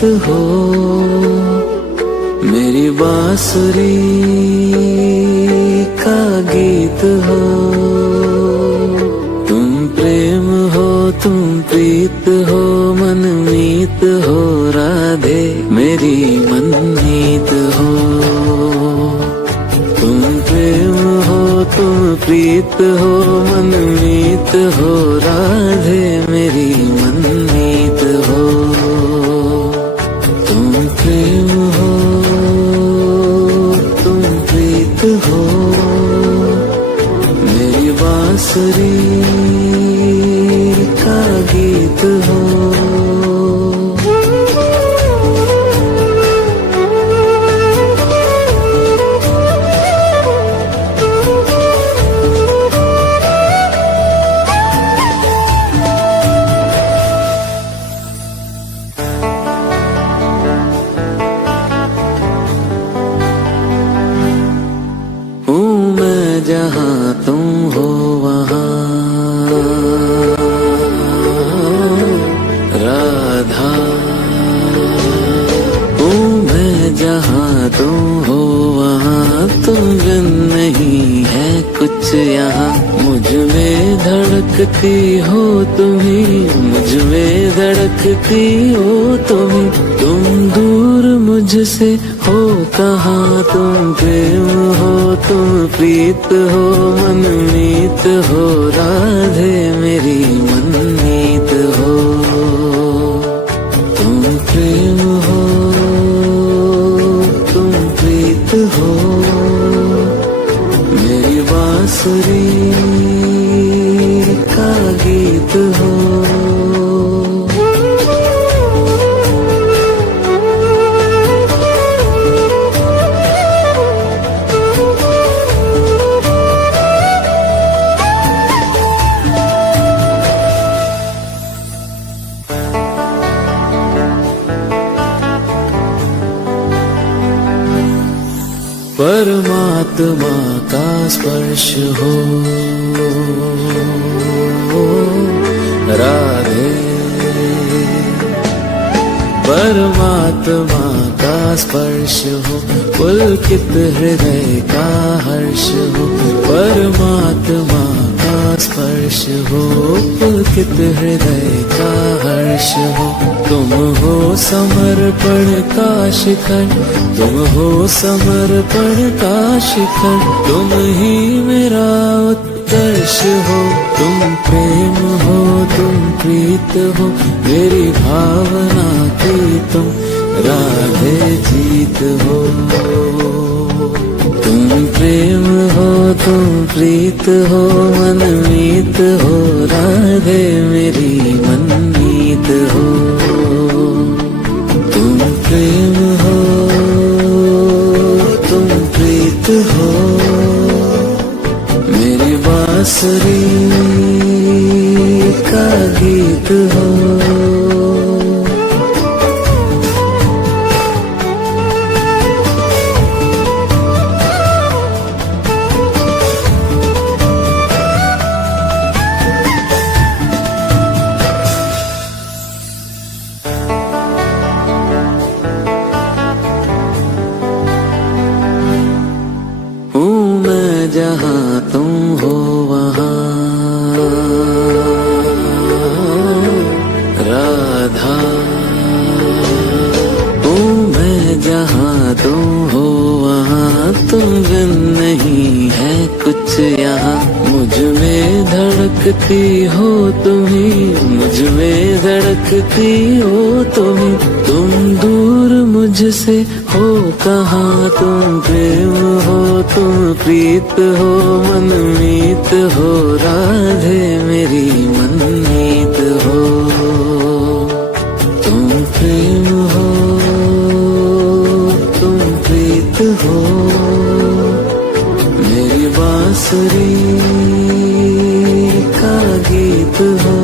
गीत हो, मेरी बांसुरी का गीत हो। तुम प्रेम हो, तुम प्रीत हो, मनमीत हो राधे मेरी मनमीत हो। तुम प्रेम हो, तुम प्रीत हो, मनमीत हो राधे मेरी मनमीत हो। तुम प्रेम हो, तुम प्रीत हो, मेरी बांसुरी का गीत हो। जहाँ तुम हो वहाँ राधा, हूँ मैं जहाँ तुम हो वहाँ, तुम बिन नहीं है कुछ यहाँ। मुझ में धड़कती हो तुम्ही, मुझ में धड़कती हो तुम्ही। तुम दूर मुझसे हो कहाँ, तुम प्रेम हो, तुम प्रीत हो, मनमीत हो राधे मेरी मनमीत हो। तुम प्रेम हो, तुम प्रीत हो, मेरी बांसुरी का गीत हो। परमात्मा का स्पर्श हो राधे, परमात्मा का स्पर्श हो, पुलकित हृदय का हर्ष हो। परमात्मा का स्पर्श हो, पुलकित हृदय का हर्ष हो। तुम हो समर्पण का शिखर, तुम हो समर्पण का शिखर, तुम ही मेरा उत्कर्ष हो। तुम प्रेम हो, तुम प्रीत हो, मेरी भावना की तुम राधे जीत हो। तुम प्रेम हो, तुम प्रीत हो, मनमीत हो राधे मेरी मनमीत हो। तुम प्रेम हो, तुम प्रीत हो, मेरी बांसुरी का गीत हो। जहाँ तुम हो वहाँ राधा, हूँ मैं जहाँ तुम हो वहाँ, तुम बिन नहीं है कुछ यहाँ। मुझ में धड़कती हो तुम्ही, मुझ में धड़कती हो तुम्ही। तुम दूर मुझसे हो कहाँ, तुम प्रेम हो, तुम प्रीत हो, मनमीत हो राधे मेरी मनमीत हो। तुम प्रेम हो, तुम प्रीत हो, मेरी बांसुरी का गीत हो।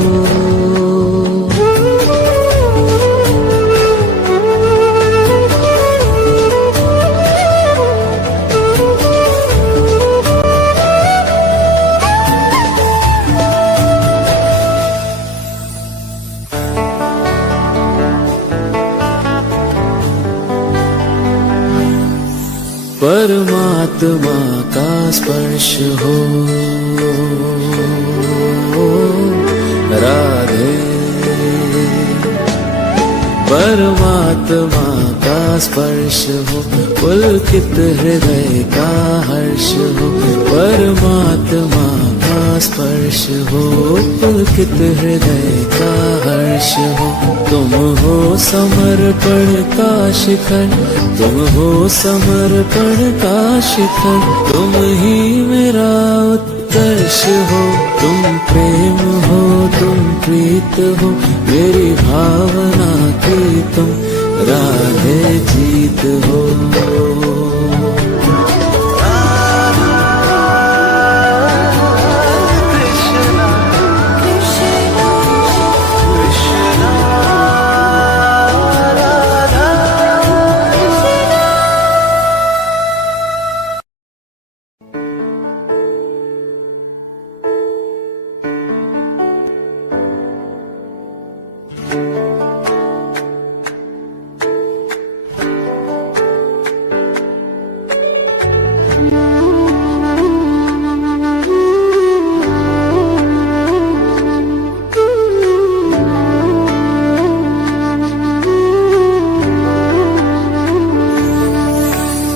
परमात्मा का स्पर्श हो। राधे परमात्मा का स्पर्श हो, पुलकित हृदय का हर्ष हो। परमात्मा का स्पर्श हो, पुलकित हृदय का हर्ष हो। तुम हो समर्पण का शिखर, तुम हो समर्पण का शिखर। तुम ही मेरा उत्कर्ष हो। तुम प्रेम हो, तुम प्रीत हो, मेरी भावना की तुम राधे जीत हो।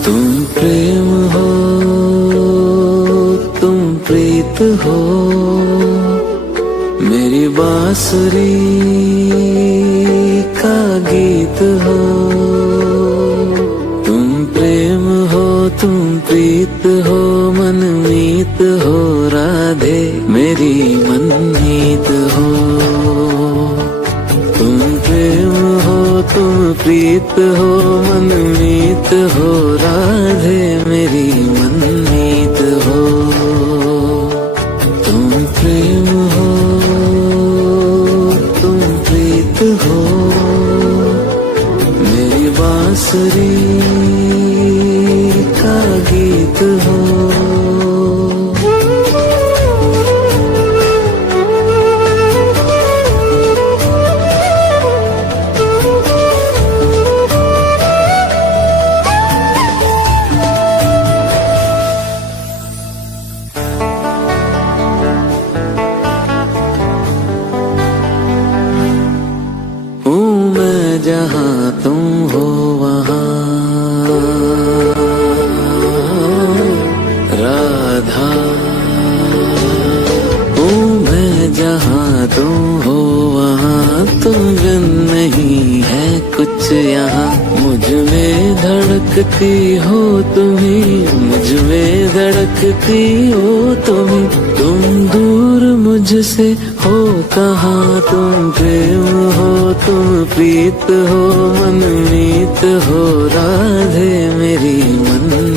तुम प्रेम हो, तुम प्रीत हो, मेरी बांसुरी का गीत हो। तुम प्रेम हो, तुम प्रीत हो, मनमीत हो, राधे मेरी मनमीत हो। तुम प्रेम हो, तुम प्रीत हो, मनमीत हो, राधे मेरी मनमीत हो। तुम प्रेम हो, तुम प्रीत हो, मेरी बांसुरी का गीत हो। जहाँ तुम हो वहाँ राधा हूँ मैं, जहाँ तुम हो वहाँ तुम बिन नहीं है कुछ यहाँ। मुझ में धड़कती हो तुम्ही, मुझ में धड़कती हो तुम्ही। तुम दूर मुझसे हो कहाँ, तुम प्रेम हो, तुम प्रीत हो, मनमीत हो, राधे मेरी मन